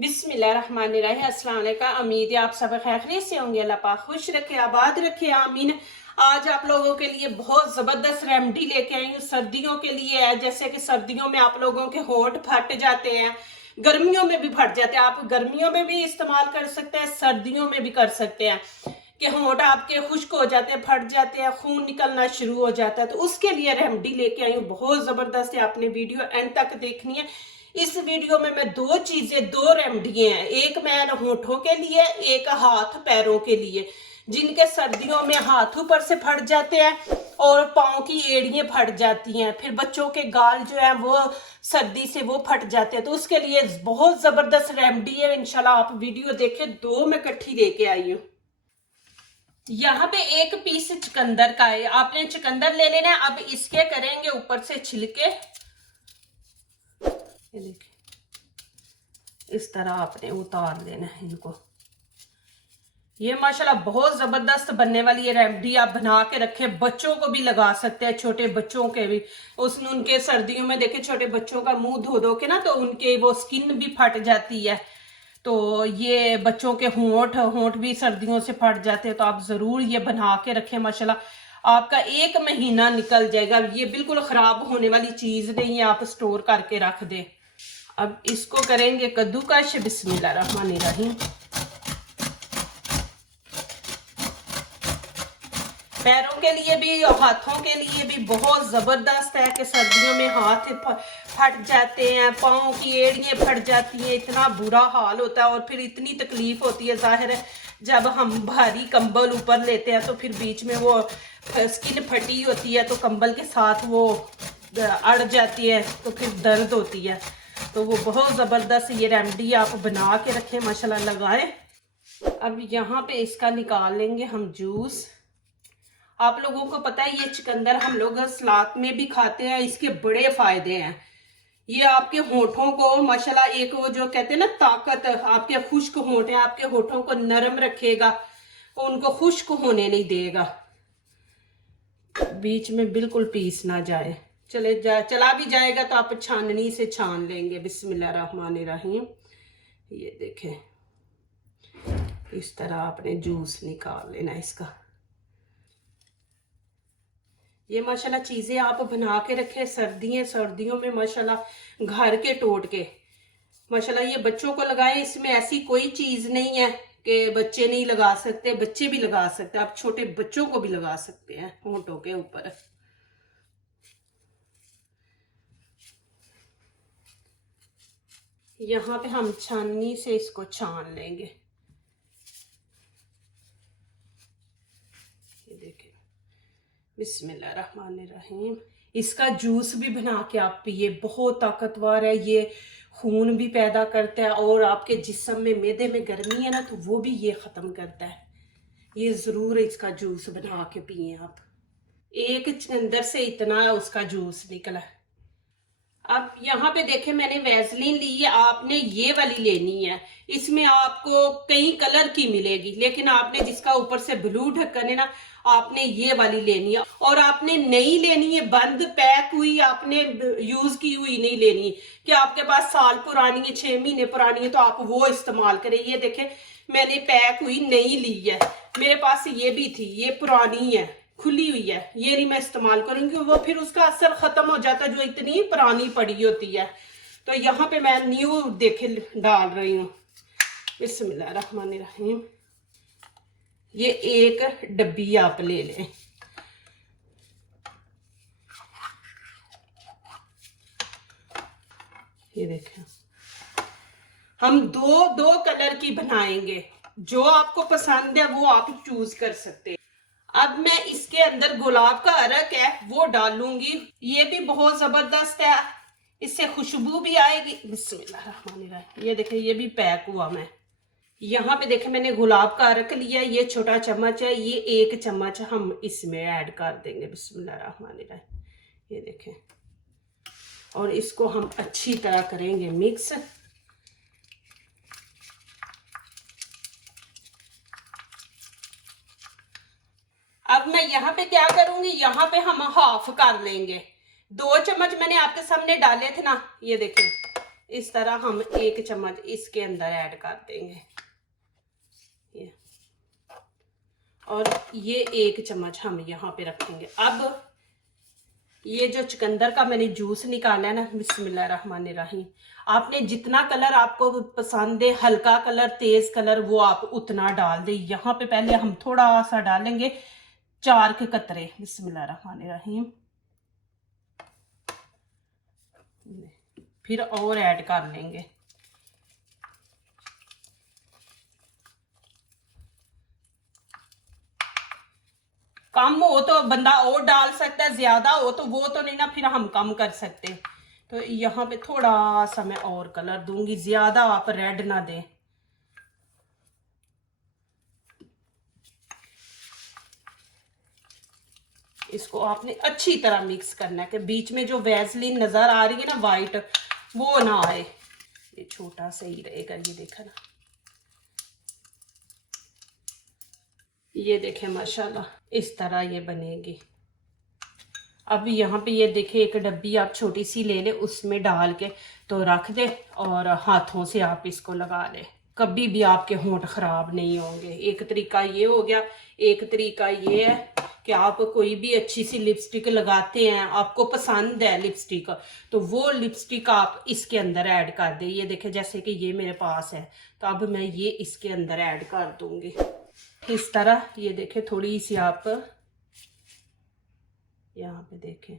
बिस्मिल्लाहिर्रहमानिर्रहीम। अस्सलाम वालेकुम। उम्मीद है आप सब खैरियत से होंगे। अल्लाह पाक खुश रखे, आबाद रखे, आमीन। आज आप लोगों के लिए बहुत ज़बरदस्त रेमेडी लेके आई हूँ, सर्दियों के लिए है। जैसे कि सर्दियों में आप लोगों के होंठ फट जाते हैं, गर्मियों में भी फट जाते हैं। आप गर्मियों में भी इस्तेमाल कर सकते हैं, सर्दियों में भी कर सकते हैं कि होंठ आपके खुश्क हो जाते हैं, फट जाते हैं, खून निकलना शुरू हो जाता है। तो उसके लिए रेमेडी लेके आई हूँ, बहुत ज़बरदस्त है। आपने वीडियो एंड तक देखनी है। इस वीडियो में मैं दो रेमेडी हैं, एक मैं होठों के लिए, एक हाथ पैरों के लिए, जिनके सर्दियों में हाथ ऊपर से फट जाते हैं और पाँव की एड़ियां फट जाती हैं। फिर बच्चों के गाल जो है वो सर्दी से वो फट जाते हैं। तो उसके लिए बहुत जबरदस्त रेमेडी है। इंशाल्लाह आप वीडियो देखें। दो मैं इकट्ठी लेके आई हूँ। यहाँ पे एक पीस चुकंदर का है, आपने चुकंदर ले लेना है। अब इसके करेंगे ऊपर से छिलके, ये देखिए इस तरह आपने उतार लेना है इनको। ये माशाल्लाह बहुत जबरदस्त बनने वाली ये रेमेडी, आप बना के रखे, बच्चों को भी लगा सकते हैं, छोटे बच्चों के भी। उसने उनके सर्दियों में देखे छोटे बच्चों का मुंह धो धो के ना, तो उनके वो स्किन भी फट जाती है। तो ये बच्चों के होंठ होंठ भी सर्दियों से फट जाते हैं। तो आप जरूर ये बना के रखें, माशाल्लाह आपका 1 महीना निकल जाएगा। ये बिल्कुल खराब होने वाली चीज नहीं है, आप स्टोर करके रख दें। अब इसको करेंगे कद्दूकश। बिस्मिल्लाहिर्रहमानिर्रहीम। पैरों के लिए भी और हाथों के लिए भी बहुत जबरदस्त है कि सर्दियों में हाथ फट जाते हैं, पाँव की एड़ियां फट जाती हैं, इतना बुरा हाल होता है और फिर इतनी तकलीफ होती है। जाहिर है जब हम भारी कंबल ऊपर लेते हैं तो फिर बीच में वो स्किन फटी होती है, तो कंबल के साथ वो अड़ जाती है, तो फिर दर्द होती है। तो वो बहुत ज़बरदस्त ये रेमेडी आप बना के रखें, माशाल्लाह लगाएं। अब यहाँ पे इसका निकाल लेंगे हम जूस। आप लोगों को पता है ये चुकंदर हम लोग सलाद में भी खाते हैं, इसके बड़े फायदे हैं। ये आपके होठों को माशाल्लाह, एक वो जो कहते हैं ना ताकत, आपके खुश्क होंठ हैं, आपके होठों को नरम रखेगा, उनको खुश्क होने नहीं देगा, बीच में बिल्कुल पीस ना जाए। चला भी जाएगा तो आप छाननी से छान लेंगे। बिस्मिल्लाहिर्रहमानिर्रहीम। ये देखें इस तरह आपने जूस निकाल लेना इसका। ये माशाल्लाह चीजें आप बना के रखें, सर्दियों में माशाल्लाह घर के टोटके माशाल्लाह ये बच्चों को लगाएं। इसमें ऐसी कोई चीज नहीं है कि बच्चे नहीं लगा सकते, बच्चे भी लगा सकते हैं। आप छोटे बच्चों को भी लगा सकते हैं होंठों के ऊपर। यहाँ पे हम छाननी से इसको छान लेंगे। ये देखिए बिस्मिल्लाहिर्रहमानिर्रहीम। इसका जूस भी बना के आप पिए, बहुत ताकतवर है ये, खून भी पैदा करता है और आपके जिस्म में मैदे में गर्मी है ना, तो वो भी ये ख़त्म करता है। ये ज़रूर इसका जूस बना के पिए आप। एक चुकंदर से इतना उसका जूस निकला। अब यहाँ पे देखे मैंने वैसलीन ली है, आपने ये वाली लेनी है। इसमें आपको कई कलर की मिलेगी, लेकिन आपने जिसका ऊपर से ब्लू ढक्कन है ना, आपने ये वाली लेनी है। और आपने नई लेनी है, बंद पैक हुई, आपने यूज की हुई नहीं लेनी कि आपके पास साल पुरानी है, 6 महीने पुरानी है, तो आप वो इस्तेमाल करें। ये देखें मैंने पैक हुई नई ली है, मेरे पास ये भी थी, ये पुरानी है, खुली हुई है, ये नहीं मैं इस्तेमाल करूंगी, वो फिर उसका असर खत्म हो जाता है जो इतनी पुरानी पड़ी होती है। तो यहाँ पे मैं न्यू देखे डाल रही हूँ। बिस्मिल्लाहिर्रहमानिर्रहीम। ये एक डब्बी आप ले लें। ये देखें हम दो दो कलर की बनाएंगे, जो आपको पसंद है वो आप चूज कर सकते हैं। अब मैं इसके अंदर गुलाब का अरक है वो डालूंगी, ये भी बहुत जबरदस्त है, इससे खुशबू भी आएगी। बिस्मिल्लाहिर्रहमानिर्रहीम। ये देखें ये भी पैक हुआ। मैं यहाँ पे देखें मैंने गुलाब का अरक लिया, ये छोटा चम्मच है, ये 1 चम्मच हम इसमें ऐड कर देंगे। बिस्मिल्लाहिर्रहमानिर्रहीम। ये देखें और इसको हम अच्छी तरह करेंगे मिक्स। अब मैं यहाँ पे क्या करूंगी, यहाँ पे हम हाफ कर लेंगे। 2 चम्मच मैंने आपके सामने डाले थे ना, ये देखें इस तरह हम 1 चम्मच इसके अंदर ऐड कर देंगे ये, और ये 1 चम्मच हम यहाँ पे रखेंगे। अब ये जो चुकंदर का मैंने जूस निकाला है ना, बिस्मिल्लाहिर्रहमानिर्रहीम, आपने जितना कलर आपको पसंद है, हल्का कलर, तेज कलर, वो आप उतना डाल दें। यहाँ पे पहले हम थोड़ा सा डालेंगे 4 के कतरे, बिस्मिल्लाहिर्रहमानिर्रहीम, फिर और ऐड कर लेंगे। कम हो तो बंदा और डाल सकता है, ज्यादा हो तो वो तो नहीं ना, फिर हम कम कर सकते। तो यहाँ पे थोड़ा सा मैं और कलर दूंगी, ज्यादा आप रेड ना दें। इसको आपने अच्छी तरह मिक्स करना है कि बीच में जो वैसलीन नजर आ रही है ना वाइट, वो ना आए। ये छोटा सा ही रहेगा, ये देखा ना, ये देखें माशाल्लाह इस तरह ये बनेगी। अब यहाँ पे ये देखें, एक डब्बी आप छोटी सी ले ले, उसमें डाल के तो रख दे और हाथों से आप इसको लगा ले, कभी भी आपके होंठ खराब नहीं होंगे। एक तरीका ये हो गया। एक तरीका ये है कि आप कोई भी अच्छी सी लिपस्टिक लगाते हैं, आपको पसंद है लिपस्टिक, तो वो लिपस्टिक आप इसके अंदर ऐड कर दे। ये देखें, जैसे कि ये मेरे पास है, तो अब मैं ये इसके अंदर ऐड कर दूंगी इस तरह। ये देखें, थोड़ी सी आप यहाँ पे देखें,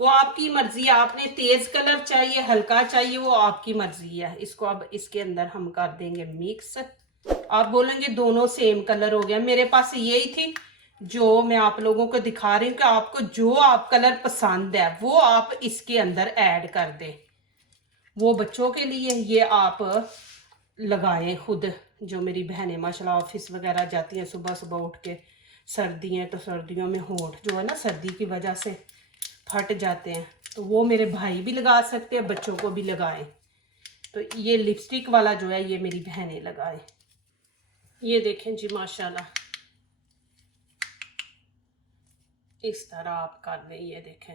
वो आपकी मर्जी है, आपने तेज कलर चाहिए, हल्का चाहिए, वो आपकी मर्जी है। इसको अब इसके अंदर हम कर देंगे मिक्स। आप बोलेंगे दोनों सेम कलर हो गया, मेरे पास यही थी जो मैं आप लोगों को दिखा रही हूँ कि आपको जो आप कलर पसंद है वो आप इसके अंदर ऐड कर दें। वो बच्चों के लिए ये आप लगाएं खुद। जो मेरी बहनें माशाल्लाह ऑफिस वगैरह जाती हैं सुबह सुबह उठ के, सर्दी है तो सर्दियों में होंठ जो है ना सर्दी की वजह से फट जाते हैं, तो वो मेरे भाई भी लगा सकते हैं, बच्चों को भी लगाएं। तो ये लिपस्टिक वाला जो है ये मेरी बहनें लगाएं। ये देखें जी माशाल्लाह इस तरह आप कर लें। ये देखें,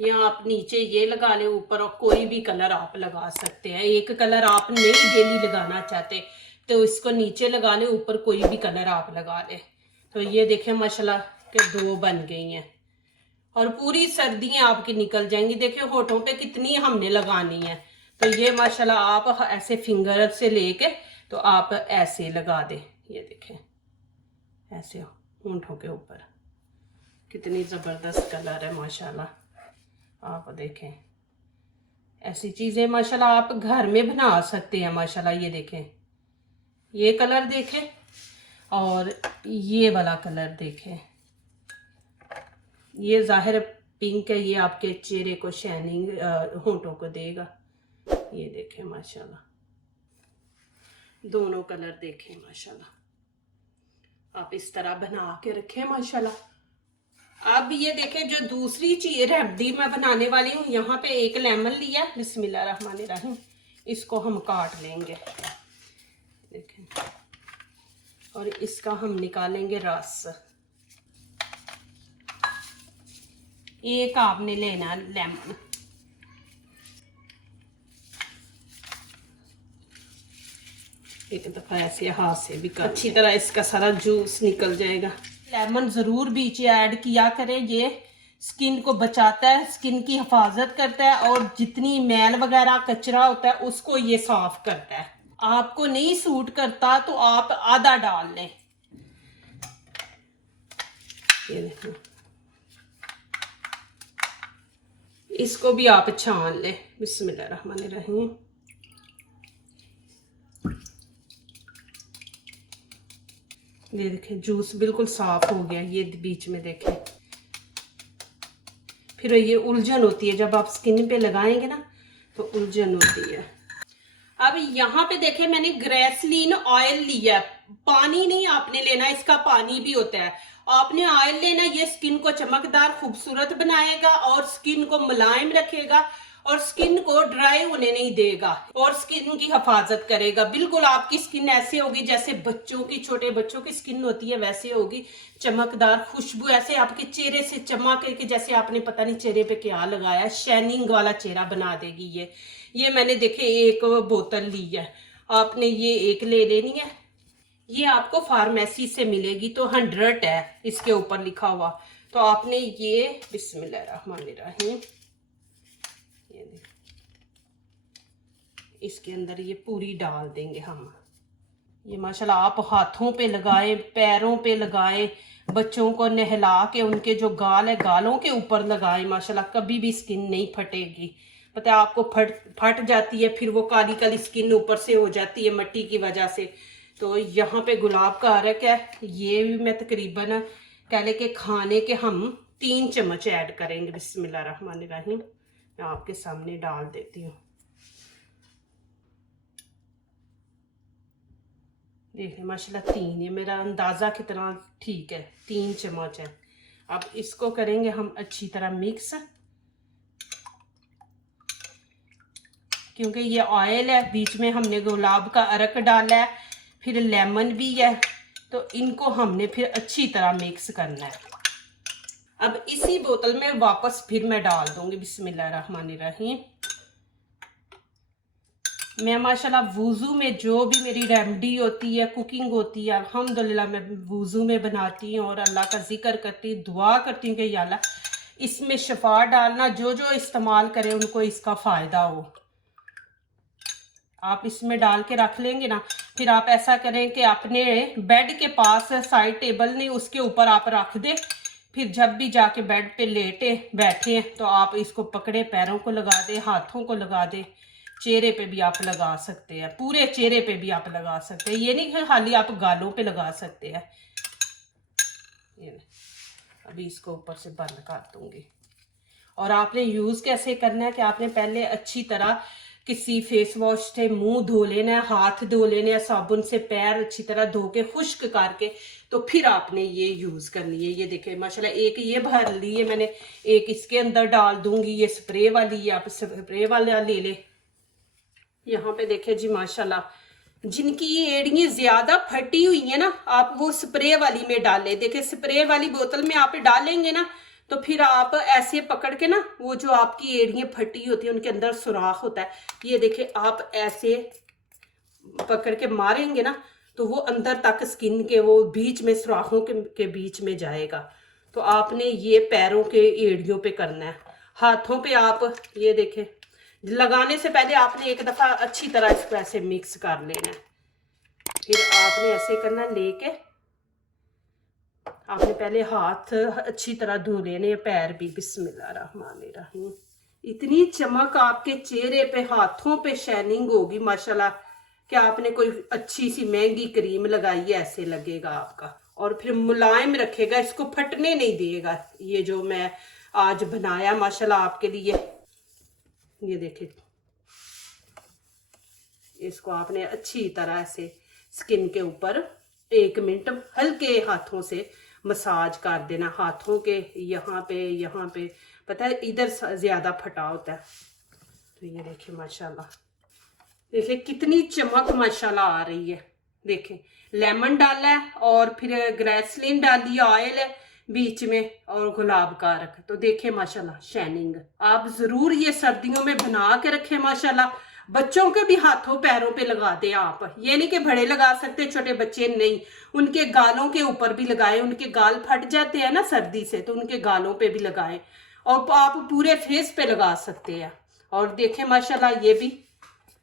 यहाँ आप नीचे ये लगा लें, ऊपर और कोई भी कलर आप लगा सकते हैं। एक कलर आप नहीं डेली लगाना चाहते तो इसको नीचे लगा लें, ऊपर कोई भी कलर आप लगा लें। तो ये देखें माशाल्लाह के 2 बन गई हैं और पूरी सर्दियाँ आपकी निकल जाएंगी। देखिए होठों पे कितनी हमने लगानी है। तो ये माशाल्लाह आप ऐसे फिंगर से लेके तो आप ऐसे लगा दें। ये देखें ऐसे होठों के ऊपर कितनी ज़बरदस्त कलर है माशाल्लाह। आप देखें ऐसी चीज़ें माशाल्लाह आप घर में बना सकते हैं माशाल्लाह। ये देखें, ये कलर देखें और ये वाला कलर देखें, ये जाहिर पिंक है, ये आपके चेहरे को शाइनिंग होंठों को देगा। ये देखें माशाल्लाह, दोनों कलर देखें माशाल्लाह। आप इस तरह बना के रखें माशाल्लाह। अब ये देखें जो दूसरी चीज रेमडी मैं बनाने वाली हूँ, यहाँ पे एक लेमन लिया, बिस्मिल्लाहिर्रहमानिर्रहीम, इसको हम काट लेंगे देखें, और इसका हम निकालेंगे रस। एक आपने लेना लेमन, एक दफा ऐसे हाथ से भी अच्छी तरह इसका सारा जूस निकल जाएगा। लेमन जरूर बीच ऐड किया करें, ये स्किन को बचाता है, स्किन की हिफाजत करता है और जितनी मैल वगैरह कचरा होता है उसको ये साफ करता है। आपको नहीं सूट करता तो आप आधा डाल लें। ये देखो, इसको भी आप छान लें, बिस्मिल्लाहिर्रहमानिर्रहीम। ये देखें जूस बिल्कुल साफ हो गया। ये बीच में देखें, फिर ये उलझन होती है जब आप स्किन पे लगाएंगे ना तो उलझन होती है। अब यहाँ पे देखें मैंने ग्रेसलीन ऑयल लिया, पानी नहीं आपने लेना, इसका पानी भी होता है, आपने ऑयल लेना। ये स्किन को चमकदार खूबसूरत बनाएगा और स्किन को मुलायम रखेगा और स्किन को ड्राई होने नहीं देगा और स्किन की हिफाजत करेगा। बिल्कुल आपकी स्किन ऐसे होगी जैसे बच्चों की, छोटे बच्चों की स्किन होती है वैसे होगी, चमकदार, खुशबू ऐसे आपके चेहरे से चमक के जैसे आपने पता नहीं चेहरे पे क्या लगाया, शाइनिंग वाला चेहरा बना देगी ये मैंने देखे एक बोतल ली है, आपने ये एक ले लेनी है। ये आपको फार्मेसी से मिलेगी, तो 100 है इसके ऊपर लिखा हुआ। तो आपने ये बिस्मिल्लाहिर्रहमानिर्रहीम, ये इसके अंदर ये पूरी डाल देंगे हम। ये माशाल्लाह आप हाथों पे लगाएं, पैरों पे लगाएं, बच्चों को नहला के उनके जो गाल है गालों के ऊपर लगाएं, माशाल्लाह कभी भी स्किन नहीं फटेगी। पता है आपको फट जाती है, फिर वो काली काली स्किन ऊपर से हो जाती है मट्टी की वजह से। तो यहाँ पे गुलाब का अरक है, ये भी मैं तकरीबन कह ले के खाने के हम 3 चम्मच ऐड करेंगे। बिस्मिल्लाहिर्रहमानिर्रहीम, मैं आपके सामने डाल देती हूँ। देखिए माशाल्लाह 3, ये मेरा अंदाज़ा कितना ठीक है, 3 चम्मच है। अब इसको करेंगे हम अच्छी तरह मिक्स, क्योंकि ये ऑयल है, बीच में हमने गुलाब का अरक डाला है, फिर लेमन भी है, तो इनको हमने फिर अच्छी तरह मिक्स करना है। अब इसी बोतल में वापस फिर मैं डाल दूंगी। बिस्मिल्लाहिर्रहमानिर्रहीम। मैं माशाल्लाह वुज़ू में जो भी मेरी रेमेडी होती है, कुकिंग होती है, अल्हम्दुलिल्लाह मैं वुज़ू में बनाती हूँ और अल्लाह का जिक्र करती हूँ, दुआ करती हूँ कि या अल्लाह इसमें शफा डालना, जो जो इस्तेमाल करे उनको इसका फ़ायदा हो। आप इसमें डाल के रख लेंगे ना, फिर आप ऐसा करें कि अपने बेड के पास साइड टेबल नहीं, उसके ऊपर आप रख दे, फिर जब भी जाके बेड पे लेटे बैठे तो आप इसको पकड़े, पैरों को लगा दे, हाथों को लगा दे, चेहरे पे भी आप लगा सकते हैं, पूरे चेहरे पे भी आप लगा सकते हैं, ये नहीं कि खाली आप गालों पे लगा सकते हैं। ये अभी इसको ऊपर से बंद कर दूंगी। और आपने यूज़ कैसे करना है कि आपने पहले अच्छी तरह किसी फेस वॉश से मुंह धो लेना है, हाथ धो लेने हैं, साबुन से पैर अच्छी तरह धो के खुश्क करके, तो फिर आपने ये यूज़ करनी है। ये देखें माशाल्लाह एक ये भर ली है मैंने, एक इसके अंदर डाल दूंगी, ये स्प्रे वाली, आप स्प्रे वाला ले ले। यहाँ पे देखे जी माशाल्लाह जिनकी ये एड़ियाँ ज्यादा फटी हुई है ना, आप वो स्प्रे वाली में डालें। देखिए स्प्रे वाली बोतल में आप डालेंगे ना, तो फिर आप ऐसे पकड़ के ना, वो जो आपकी एड़ियाँ फटी होती है उनके अंदर सुराख होता है, ये देखिए आप ऐसे पकड़ के मारेंगे ना, तो वो अंदर तक स्किन के वो बीच में सुराखों के बीच में जाएगा। तो आपने ये पैरों के एड़ियों पे करना है। हाथों पे आप ये देखें, लगाने से पहले आपने एक दफ़ा अच्छी तरह इसको ऐसे मिक्स कर लेना है। फिर आपने ऐसे करना, लेके आपने पहले हाथ अच्छी तरह धो लेने हैं, पैर भी। बिस्मिल्लाहिर्रहमानिर्रहीम। इतनी चमक आपके चेहरे पे, हाथों पे शाइनिंग होगी माशाल्लाह, कि आपने कोई अच्छी सी महंगी क्रीम लगाई है ऐसे लगेगा आपका। और फिर मुलायम रखेगा, इसको फटने नहीं देगा। ये जो मैं आज बनाया माशाल्लाह आपके लिए, ये देखिए, इसको आपने अच्छी तरह से स्किन के ऊपर 1 मिनट हल्के हाथों से मसाज कर देना, हाथों के यहाँ पे पता है इधर ज्यादा फटा होता है। तो ये देखिए माशाल्लाह, देखिए कितनी चमक माशाल्लाह आ रही है। देखें लेमन डाला है और फिर ग्रेसलिन डाली, ऑयल है बीच में और गुलाब का अरक। तो देखें माशाल्लाह शाइनिंग। आप जरूर ये सर्दियों में बना के रखें माशाल्लाह। बच्चों के भी हाथों पैरों पे लगा दें आप, ये नहीं कि बड़े लगा सकते, छोटे बच्चे नहीं, उनके गालों के ऊपर भी लगाएं। उनके गाल फट जाते हैं ना सर्दी से, तो उनके गालों पे भी लगाएं, और आप पूरे फेस पे लगा सकते हैं। और देखें माशाल्लाह ये भी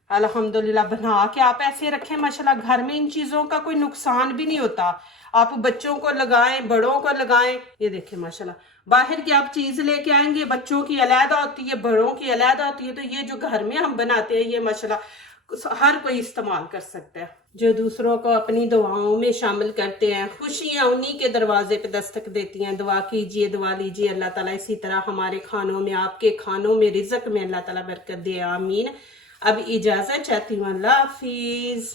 अल्हम्दुलिल्लाह बना के आप ऐसे रखें माशाल्लाह, घर में इन चीज़ों का कोई नुकसान भी नहीं होता। आप बच्चों को लगाएं, बड़ों को लगाएं। ये देखें माशाल्लाह, बाहर की आप चीज़ लेके आएंगे, बच्चों की अलहदा होती है, बड़ों की अलहदा होती है, तो ये जो घर में हम बनाते हैं ये माशाल्लाह हर कोई इस्तेमाल कर सकता है। जो दूसरों को अपनी दुआओं में शामिल करते हैं, खुशियाँ उन्हीं के दरवाजे पे दस्तक देती हैं। दुआ कीजिए, दुआ लीजिए, अल्लाह ताला इसी तरह हमारे खानों में, आपके खानों में, रिज़्क़ में अल्लाह ताला बरकत दे, आमीन। अब इजाज़त चाहती हूँ, अल्लाह हाफिज़।